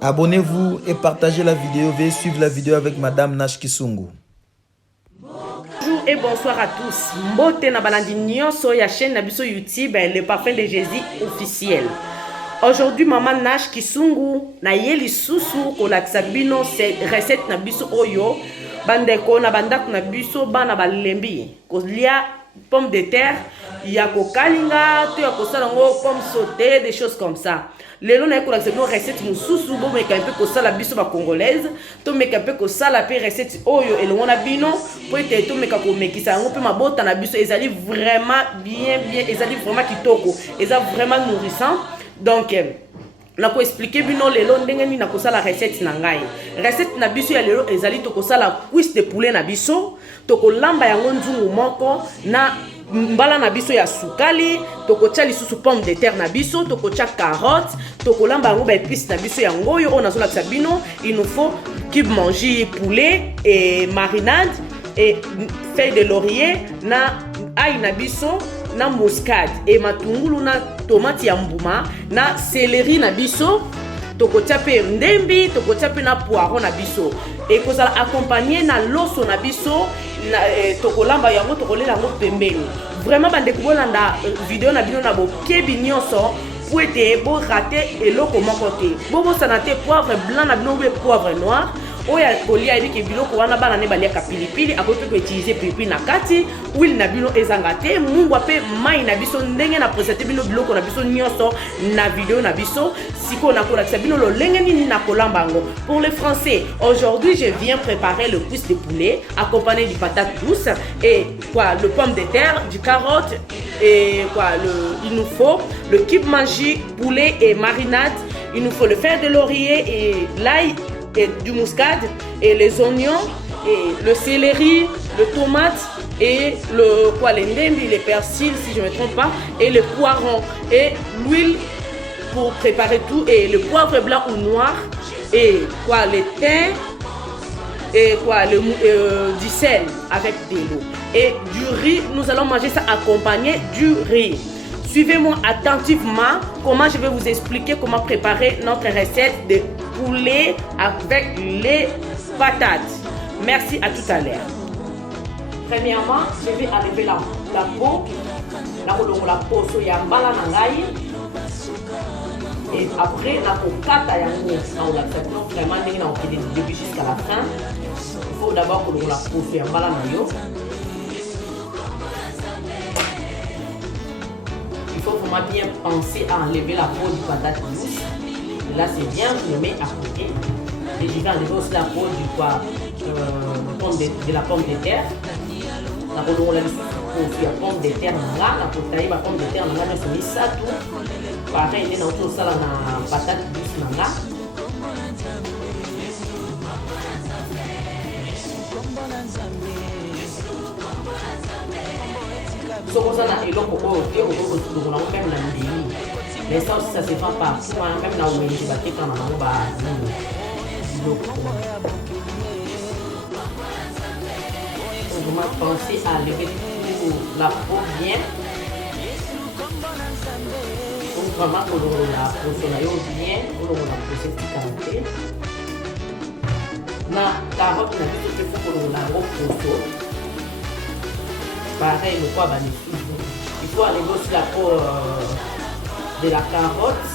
Abonnez-vous et partagez la vidéo. Veuillez suivre la vidéo avec Madame Nash Kisungu. Bonjour et bonsoir à tous. Mbote na balandi nyonso ya chaîne Nabiso YouTube, le parfum de Jésus officiel. Aujourd'hui, Maman Nash Kisungu na yeli susu kolakisa bino recette Nabiso oyo bandeko na bandako na biso bana balembi kolia pomme de terre ya kokalinga to ya kosala ngo pomme sautée, des choses comme ça. Lelo na kolakisa bino recette mususu bo meka un peu kosala biso ba congolaise to meka un peu kosala pe recette oyo elongo na bino po ete to meka ko mekisa ngo pe mabota na biso ezali vraiment bien ezali vraiment kitoko, ezali vraiment nourrissant. Donc na ko expliquer bino lelo ndenge ni na kosala recette na ngai. Recette na biso ya lelo ezali to kosala cuisse de poulet na biso, to kolamba yango nzungu moko na mbala na biso ya sukali, to kotia lisusu pomme de terre na biso, to kotia carotte, to kolamba yango ba épices na biso ya ngoyo on azola sabino. Il nous faut cube manger poulet et marinade et feuille de laurier na ail na biso na muscade et matungulu na tomate ya mbuma na céleri na biso, tokotia pe ndembi, tokotia pe na poireau na biso et kozala accompagné na loso na biso na tokolamba yango tokolela yango pembeni. Vraiment bandeko bolanda vidéo na bino na bokebi nyonso po ete bo raté eloko moko te, bobosana te poivre blanc na bino ou poivre noir oya kolia ebiki biloko wana bana ne baliaka pilipili akoki ko utiliser pilipili na kati huile na bino ezanga te mungwa pe mai na biso ndenge na présenter bino biloko na biso nyonso na vidéo na biso siko na kolakisa bino lolenge nini na kolamba ngo. Pour les Français, aujourd'hui je viens préparer le cuisse de poulet accompagné du patate douce et quoi, le pomme de terre, du carotte et quoi, il nous faut le cube magique, poulet et marinade, il nous faut le fer de laurier et l'ail et du muscade et les oignons et le céleri, le tomate et le quoi, les ndembi, les persils si je ne me trompe pas et le poiron et l'huile pour préparer tout et le poivre blanc ou noir et quoi, les thym et quoi, du sel avec de l'eau et du riz. Nous allons manger ça accompagné du riz. Suivez-moi attentivement comment je vais vous expliquer comment préparer notre recette de poulet avec les patates. Merci, à tout à l'heure. Premièrement, je vais enlever la peau, la peau soya mbala nangai. Et après, la kokata yango, vraiment du début jusqu'à la fin. Il faut d'abord que la peau soya mbala nango. Il faut vraiment bien penser à enlever la peau du patate douce. Là c'est bien, je le mets à côté. Et je vais enlever aussi la peau du quoi, de la pomme de terre. La peau de la pomme de terre, la pomme de terre, on a mis ça tout. Pareil, il y a aussi la patate douce. So on a eloko oyo te okoki nango même na ndeli, mais ça aussi ça se fait pas même na wengi bateka na nango ba biloko. On va penser à lever la peau bien. Donc vraiment la peau na yo bien, on la poser qualité. Na carotte na biso te faut que nango poso. Pareil, le poivre il faut aller aussi la peau de la carotte.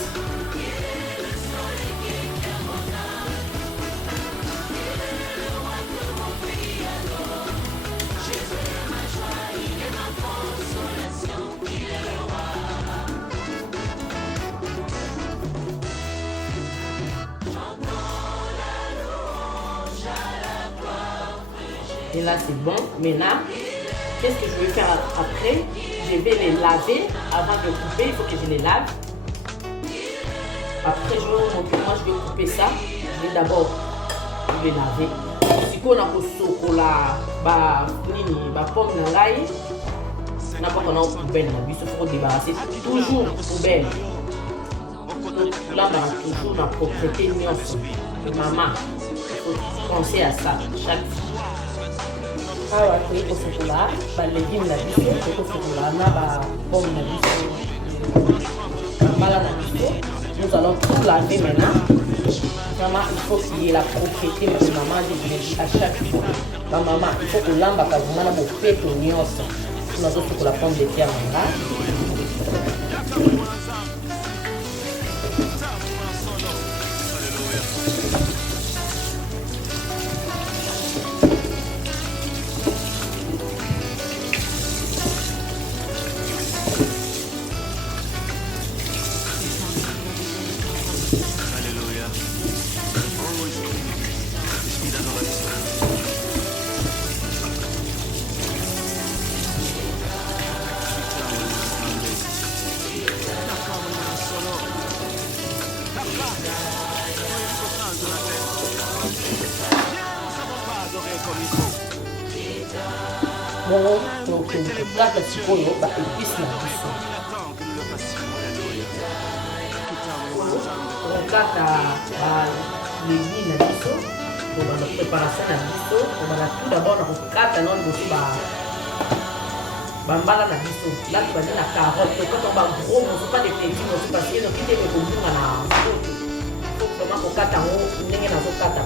Et là c'est bon. Maintenant, qu'est-ce que je vais faire après? Je vais les laver avant de couper. Il faut que je les lave. Après, je vais vous montrer comment je vais couper ça. Je vais d'abord les laver. Si on a la pomme de l'ail, on a pas qu'on a une poubelle. Il faut débarrasser toujours poubelle. Là, on a toujours la propreté de maman. Il faut penser à ça chaque fois. Awa toyeko sokola ba légumes na biso toyeko sokola na ba pomme na biso mbala na biso. Nous allons tout laver maintenant. Maman, il faut qu'il y ait la propriété de maman, je dis à chaque fois. Ma maman, il faut que l'amba kazumana mo fait au nyonso. Sinon, il faut la pomme de terre manga. Bon, plate sikoyo ba épice na biso. Okata ba légumes na biso, pour la préparation na biso, on va tout d'abord na okata non bosi ba mbala na biso. Là tu vas dire la carotte, quand on va gros, on ne pas des petits, on parce que nous quitter le goût na faut vraiment okata on ndenge na okata.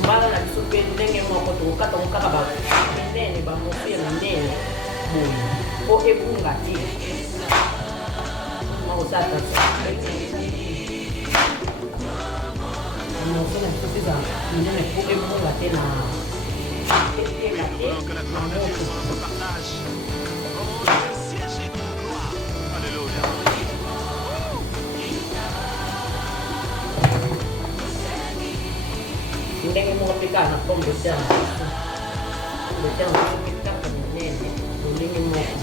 Mbala na biso mpe ndenge moko tokokata ngo kaka minene bamoso ya minene boye mpo ebunga te makosata bamoso na biso mpe za minene mpo ebunga te na etela te na moto. Ndenge moko mpe kaka na pomme de terre na biso pomme de terre na biso mpe kaka minene ndenge moko.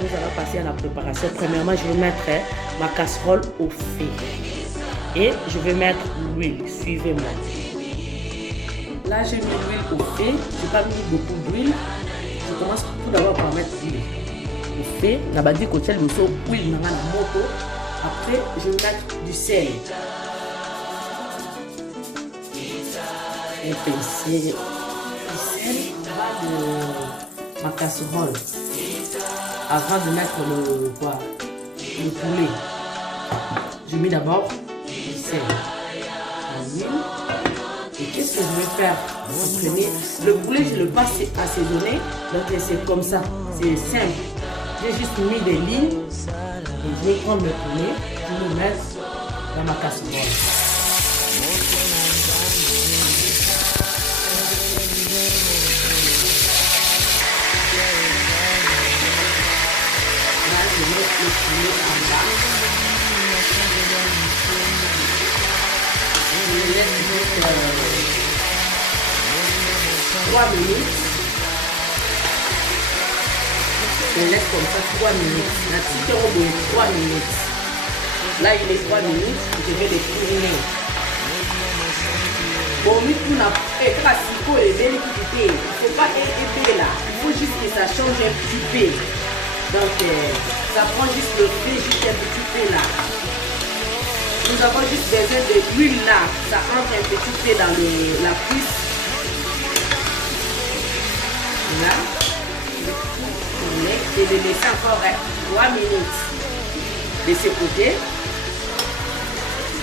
Nous allons passer à la préparation. Premièrement, je vais mettre ma casserole au feu et je vais mettre l'huile. Suivez-moi. Là, j'ai mis l'huile au feu. Je n'ai pas mis beaucoup d'huile. Je commence tout d'abord par mettre l'huile au feu. Nabadi kotel boso huile nanga na moto. Après, je vais mettre du sel. Et pincer du sel bas de ma casserole. Avant de mettre le poulet, je mets d'abord du sel, l'huile. Et qu'est-ce que je vais faire? Vous prenez le poulet, je le passe assaisonné, donc c'est comme ça, c'est simple. J'ai juste mis des lignes et je vais prendre le poulet, je le mets dans ma casserole. Je mets le poulet en bas. Je le laisse juste 3 minutes. Je le laisse comme ça 3 minutes. La petite robe est 3 minutes. Là, il est 3 minutes. Je vais le tourner. Bon, mais tout n'a pas si il ne faut pas être là. Il faut juste que ça change un petit peu. Donc, ça prend juste le feu, juste un petit peu là. Nous avons juste besoin de l'huile là. Ça entre un petit peu dans la cuisse. Là. Et le laisser encore 3 minutes de ce côté.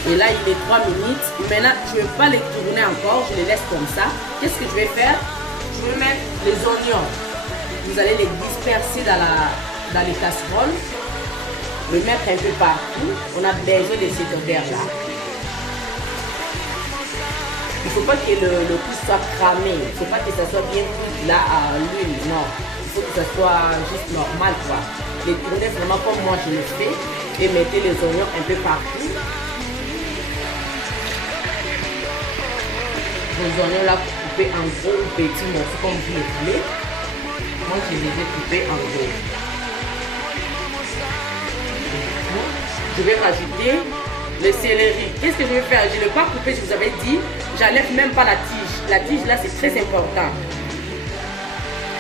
Et là, il est 3 minutes. Maintenant, je ne vais pas les tourner encore. Je les laisse comme ça. Qu'est-ce que je vais faire? Je vais mettre les oignons. Vous allez les disperser dans les casseroles. Le mettre un peu partout. On a besoin de cette odeur-là. Il ne faut pas que le tout soit cramé. Il ne faut pas que ça soit bien cuit là à l'huile. Non. Il faut que ça soit juste normal, quoi. Les tourner vraiment comme moi je le fais. Et mettez les oignons un peu partout. Les oignons là, couper en gros ou petits morceaux comme vous le voulez. Moi, je les ai coupés en gros. Je vais rajouter le céleri. Qu'est-ce que je vais faire? Je ne l'ai pas coupé, je vous avais dit. J'enlève même pas la tige. La tige là, c'est très important.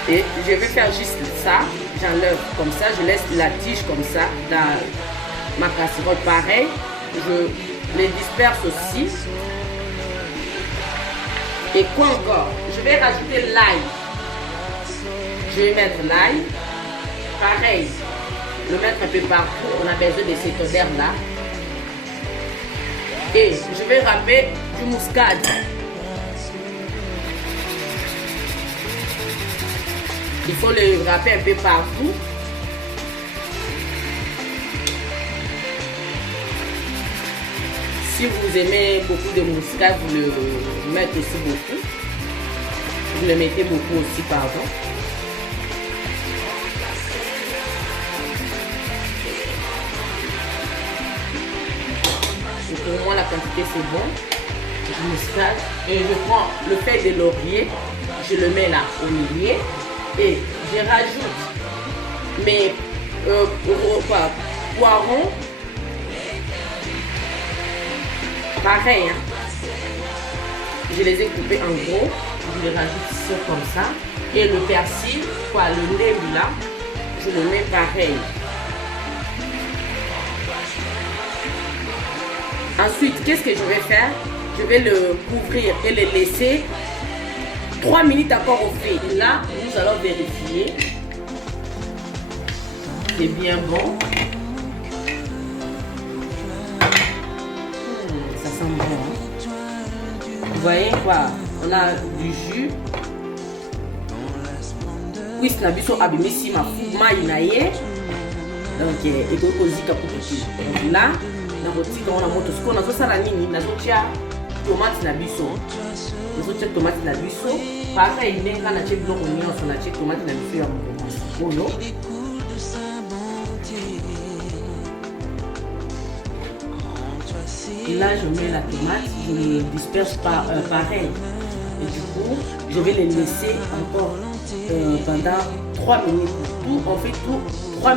Et je vais faire juste ça. J'enlève comme ça. Je laisse la tige comme ça dans ma casserole. Pareil, je les disperse aussi. Et quoi encore? Je vais rajouter l'ail. Je vais mettre l'ail. Pareil, le mettre un peu partout. On a besoin de cette odeur là. Et je vais râper du muscade. Il faut le râper un peu partout. Si vous aimez beaucoup de muscade, vous le mettez aussi beaucoup. Vous le mettez beaucoup aussi, pardon. Et pour moi, la quantité c'est bon. Je muscade et je prends le feuille de laurier, je le mets là au milieu et je rajoute mes poivrons. Pareil, hein. Je les ai coupés en gros, je les rajoute ici comme ça. Et le persil, le lait là, je le mets pareil. Ensuite, qu'est-ce que je vais faire? Je vais le couvrir et le laisser 3 minutes encore au feu. Et là, nous allons vérifier. C'est bien bon. Ça sent bon. Hein? Vous voyez quoi? On a du jus. Oui, c'est nabiso abimisi ma fuma inaye. Donc, et donc là, na rotika on a moto siko na zosa la nini na zotia tomate na biso. Na zotia tomate na biso. Pareil, nenga na cheblo nyonso na cheblo tomate na biso ya moto. Et là, je mets la tomate, je les disperse pareil. Et du coup, je vais les laisser encore pendant 3 minutes. On fait tout 3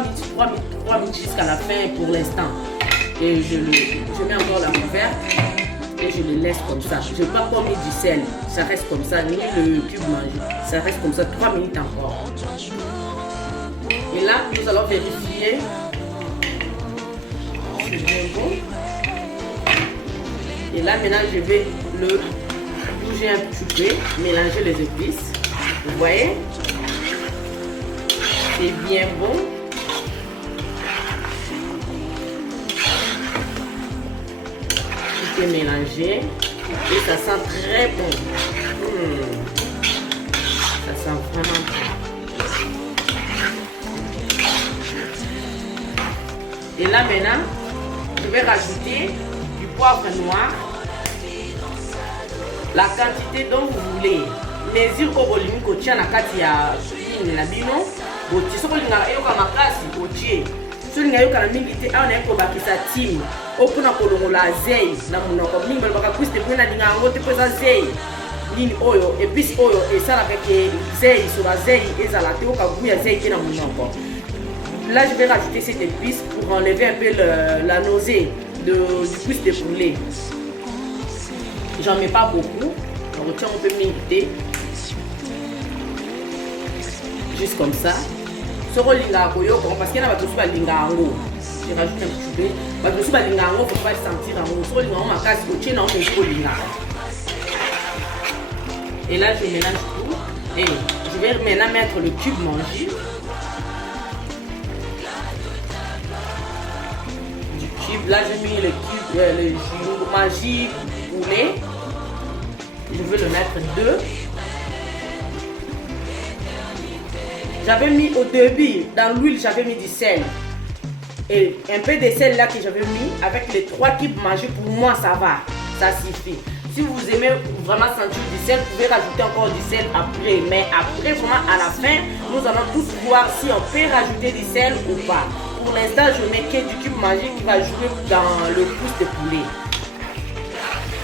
minutes jusqu'à la fin pour l'instant. Et je mets encore la couverte et je les laisse comme ça. Je ne vais pas encore mettre du sel, ça reste comme ça, ni le cube mangé. Ça reste comme ça 3 minutes encore. Et là, nous allons vérifier. C'est bien bon. Et là, maintenant, je vais le bouger un petit peu, mélanger les épices. Vous voyez? C'est bien bon. Tout est mélangé. Et ça sent très bon. Ça sent vraiment bon. Et là, maintenant, je vais rajouter du poivre noir. La quantité dont vous voulez. Mesure au volume que tu as na kati ya na bino. Oti soko linga eyoka makasi otie. So linga yoka na mingi te aona eko bakisa tim. Opuna kolongola zei na munoko mingi baka kwiste pena linga ngote pesa zei. Nini oyo épice oyo esala keke zei sur la zei ezala te oka guya zei te na munoko. Là je vais rajouter cette épice pour enlever un peu la nausée du cuisse de poulet. J'en mets pas beaucoup. On retient un peu mingi. Juste comme ça. Parce qu'il y a des gens qui lingango. Je rajoute un petit peu. Parce que les gens ne faut pas sentir en haut. Et là, je mélange tout. Et je vais maintenant mettre le cube mangé. Du cube. Là, je mets le cube, le jus magie poulet. Je vais le mettre 2. J'avais mis au début, dans l'huile, j'avais mis du sel. Et un peu de sel là que j'avais mis, avec les 3 cubes mangés, pour moi ça va, ça suffit. Si vous aimez vraiment sentir du sel, vous pouvez rajouter encore du sel après. Mais après, vraiment à la fin, nous allons tous voir si on peut rajouter du sel ou pas. Pour l'instant, je mets que du cube mangé qui va jouer dans le pouce de poulet.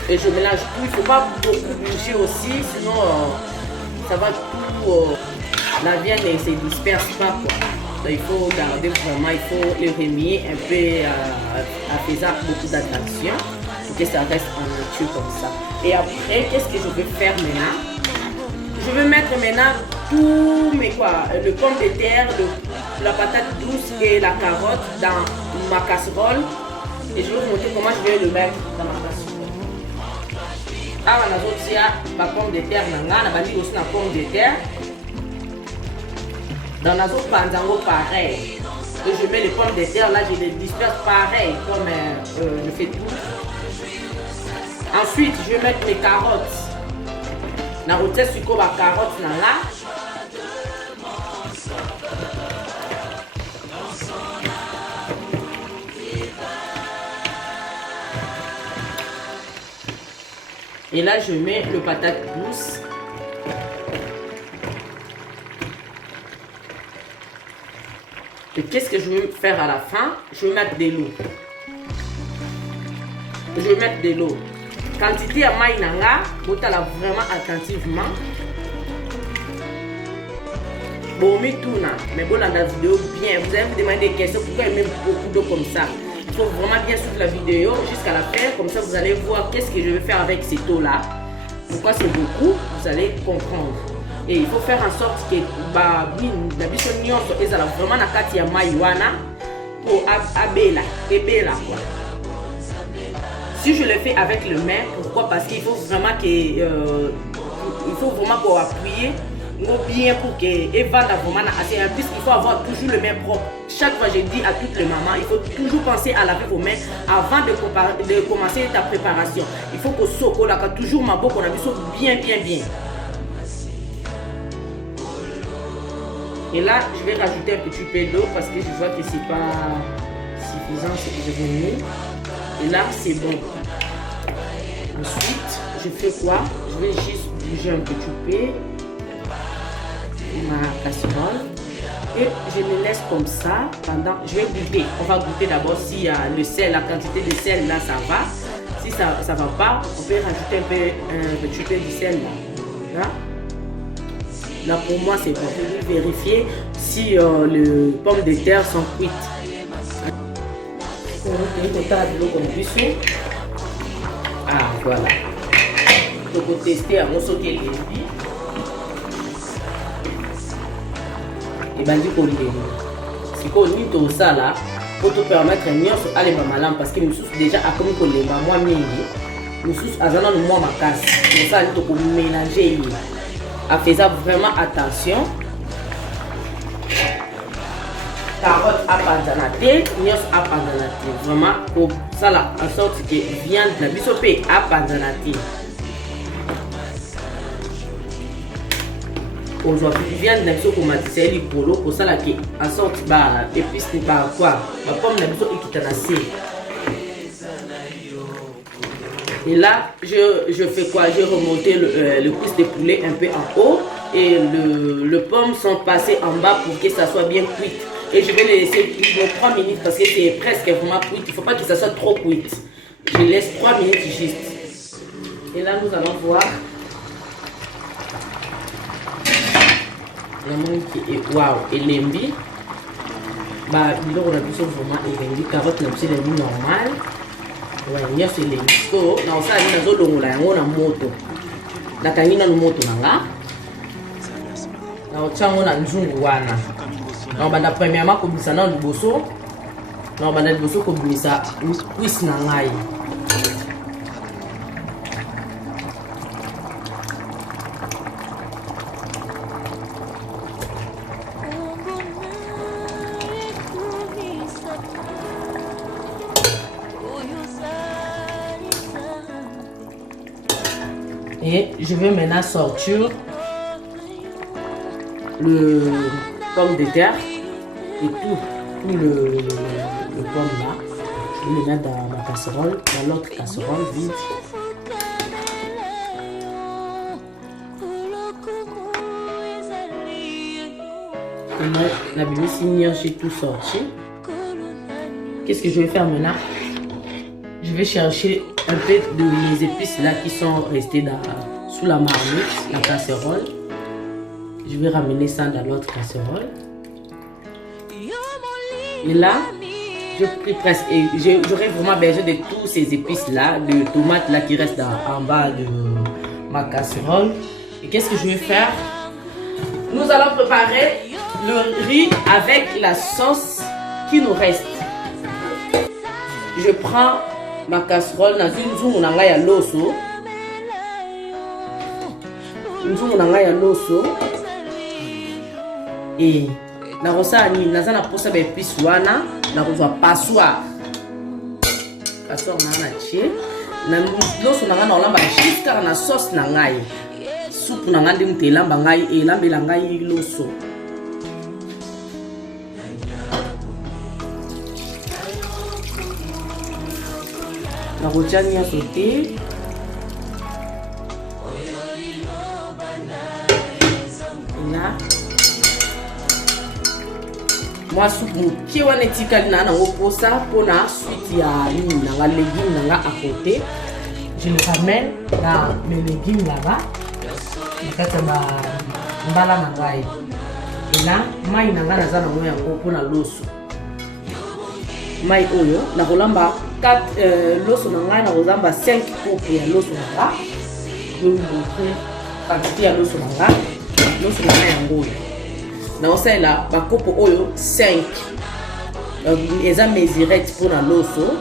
Et je mélange tout. Il ne faut pas beaucoup bouger aussi, sinon ça va tout. La viande ne se disperse pas, quoi. Donc, il faut garder vraiment, il faut le remuer un peu en faisant beaucoup d'attention pour que ça reste en nature comme ça. Et après, qu'est-ce que je vais faire maintenant? Je vais mettre maintenant tout mes le pomme de terre, la patate douce et la carotte dans ma casserole. Et je vais vous montrer comment je vais le mettre dans ma casserole. Ah, on a aussi ma pomme de terre, on a aussi la pomme de terre. Dans la zone panzango pareil. Et je mets les pommes de terre là, je les disperse pareil comme je fais tout. Ensuite, je vais mettre mes carottes. La recette sur la carotte là. Et là, je mets le patate douce. Et qu'est-ce que je vais faire à la fin? Je vais mettre de l'eau. Je vais mettre de l'eau. Quantité à maïnanga, vous allez vraiment attentivement. Bon, mais tout là. Mais bon, dans la vidéo, bien. Vous allez vous demander des questions. Pourquoi il met beaucoup d'eau comme ça? Il faut vraiment bien suivre la vidéo jusqu'à la fin. Comme ça, vous allez voir qu'est-ce que je vais faire avec cette eau-là. Pourquoi c'est beaucoup? Vous allez comprendre. Et il faut faire en sorte que la biso nyonso ezala vraiment na kati ya maïwana pour abela quoi. Si je le fais avec le main, pourquoi? Parce qu'il faut vraiment que il faut vraiment pour appuyer bien pour que Eva vraiment assez en plus il faut avoir toujours les mains propres. Chaque fois je dis à toutes les mamans, il faut toujours penser à laver vos mains avant de commencer ta préparation. Il faut que soko là toujours ma boque on a biso bien. Et là, je vais rajouter un petit peu d'eau parce que je vois que c'est pas suffisant ce que je vais mettre. Et là, c'est bon. Ensuite, je fais quoi? Je vais juste bouger un petit peu ma casserole. Et je me laisse comme ça pendant... Je vais goûter. On va goûter d'abord si le sel, la quantité de sel là, ça va. Si ça ne va pas, on peut rajouter un petit peu de sel là. Là pour moi c'est bon. Je vais vérifier si les pommes de terre sont cuites. Ah voilà. Donc on tester on saute les billes. Et ben du coup c'est qu'on dit tout ça là pour te permettre nyonso aller ba malam parce que nous sommes déjà à comme les moi mingi. Nous sommes à zana no moi ma casse. Pour ça il faut mélanger. À faire vraiment attention. Carotte à panzanate, nios à panzanate. Vraiment pour ça là, en sorte que viande la bisopé à panzanate. Aujourd'hui viande la biso comme c'est les polo pour ça là qui en sorte épice quoi, pomme la biso équitanacée. Et là, je fais quoi? J'ai remonté le cuisse de poulet un peu en haut et le pomme sont passés en bas pour que ça soit bien cuit. Et je vais les laisser 3 minutes parce que c'est presque vraiment cuit. Il ne faut pas que ça soit trop cuit. Je laisse 3 minutes juste. Et là, nous allons voir la monde qui est waouh et l'embi. Bah, il on a besoin vraiment et carotte là, c'est normal. Ouais, c'est les so na ça ni nazo longola yango na moto na kangina no moto nanga na ochango na nzungu wana na banda premièrement ko bisa na liboso na banda liboso ko bisa cuisse na ngai et je vais maintenant sortir le pomme de terre et tout le pomme là. Je vais le mettre dans ma casserole, dans l'autre casserole vide. Et là, la bébé signe, j'ai tout sorti. Qu'est-ce que je vais faire maintenant? Je vais chercher un peu de les épices là qui sont restées sous la marmite, la casserole. Je vais ramener ça dans l'autre casserole. Et là, je pris presque. J'aurais vraiment besoin de tous ces épices là, de tomates là qui restent en bas de ma casserole. Et qu'est-ce que je vais faire? Nous allons préparer le riz avec la sauce qui nous reste. Je prends ma casserole dans une zone où il y a l'osso. Une zone où il y a l'osso. Et la rosani, naza na posa ba épices wana, na kozwa passoire. Passoire na tie. Na l'osso na na olamba jusqu'à na sauce na ngai. Soupe na ngande mtelamba ngai e lambela ngai l'osso. La rotiane a sauté. Et là, moi soupe qui wana tikali na pour ça pour la suite ya na légumes na à côté. Je le ramène dans mes légumes là-bas. Nakata ba mbala na ngai. Et là, mai na ngana za na moya pour na loso. Mai oyo na kolamba 4 loso na ngai na kolamba 5 coupes ya loso na nga. Je vous montrer quantité ya loso na nga. Loso na ngai yango. Na osala ba coupes oyo 5. Donc eza mesurette pour na loso.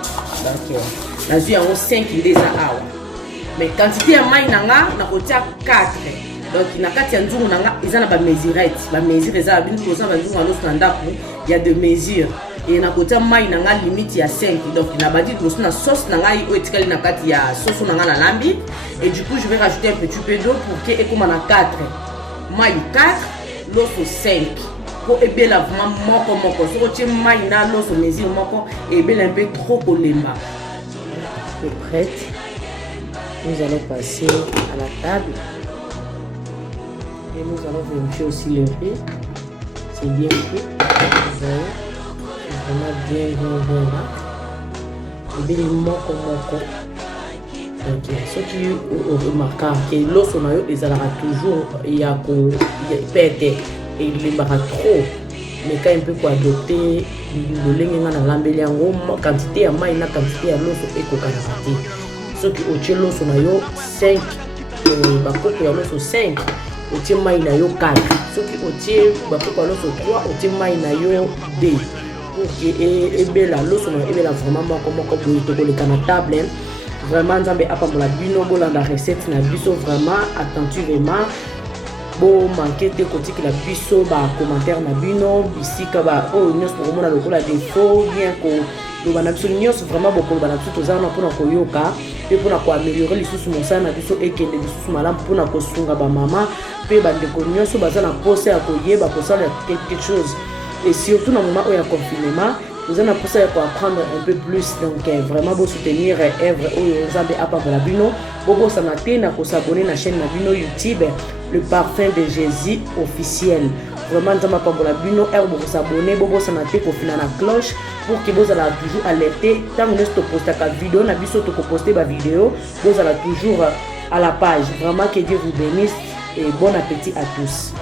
Donc na zui yango 5 ndeza awa. Mais quantité ya mai na nga na kotia 4. Donc na kati ya nzungu na nga eza na ba mesurette. Ba mesure eza bino koza ba nzungu na loso na ndako, il y a de mesures. Et na kotia mai na nga limite ya 5. Donc na badi loso na sauce na nga o etikali na kati ya sauce na nga na lambi. Et du coup je vais rajouter un petit peu d'eau pour que ekoma na 4. Mai 4, loso 5. Pour ebela vraiment moko. So kotia mai na loso mesure moko ebela un peu trop kolemba. C'est prête. Nous allons passer à la table. Et nous allons vérifier aussi le riz. C'est bien cuit. C'est vraiment bien là. Et bien moko. Ok. Ce qui remarquable, que l'os on a eu, ils allaient toujours il y a pété et il les barra trop. Mais quand un peu pour adopter le lenga na lambeli yango quantité ya mai na quantité ya l'os et kokanakati. Ce qui au tchelo son ayo 5 bakoko ya l'os 5 au tchelo mai na yo 4. Ce qui au tchelo bakoko ya l'os 3 au tchelo mai na yo 2. Pour que ebela l'os on ebela vraiment moko pour to le na table. Vraiment nzambe apambola bino bolanda recette na biso vraiment attentivement. Bon manquer te kotiki la biso ba commentaire na bino bisika ba o nyos pour mona lokola défaut bien ko do bana biso nyos vraiment beaucoup bana biso tozana pona koyoka pe pona ko améliorer lisusu mosana biso ekende lisusu malamu pona ko sunga ba mama pe bande ko nyos bazana poser ya koyeba posala quelque chose et surtout dans moment où il y a confinement vous allez apprendre un peu plus, donc vraiment vous soutenir œuvre où vous avez appris la bino, vous s'abonner à la chaîne Nabino YouTube, le parfum de Jésus officiel. Vraiment vous avez la bino, vous s'abonner, vous s'abonner pour finir la cloche pour que vous allez toujours alerter tant que vous postez la vidéo, vous allez poster la vidéo, vous allez toujours à la page. Vraiment que Dieu vous bénisse et bon appétit à tous.